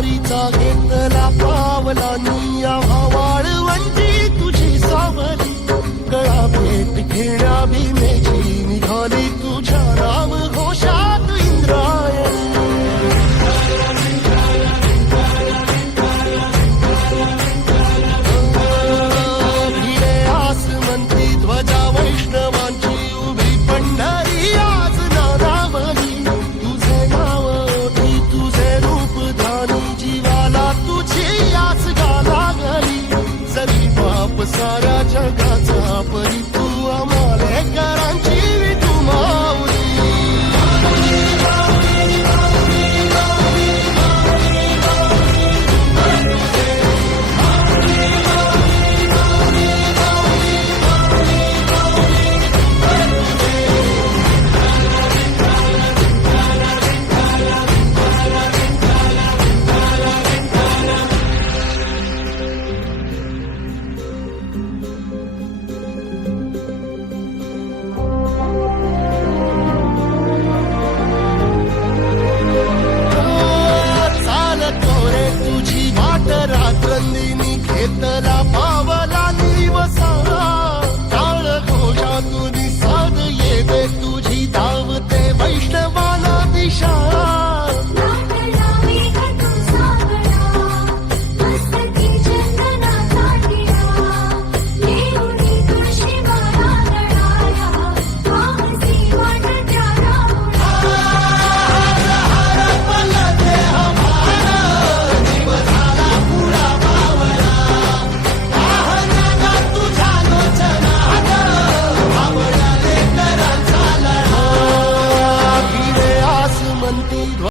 वारीचा घेतला पावलांनी आम्हा वाळवंटी तुझी सावली गळा भेट घेण्या भीमेची निघाली तुझ्या राम घोषात इंद्रायणी भिडे आसमंती ध्वजा वैष्णवांची उभी पंढरी आज नारावली तुझे नाव ओठी तुझे रूप ध्यानी जीवाला तुझी आस गा लागली जरी बाप साऱ्या जगाचा परी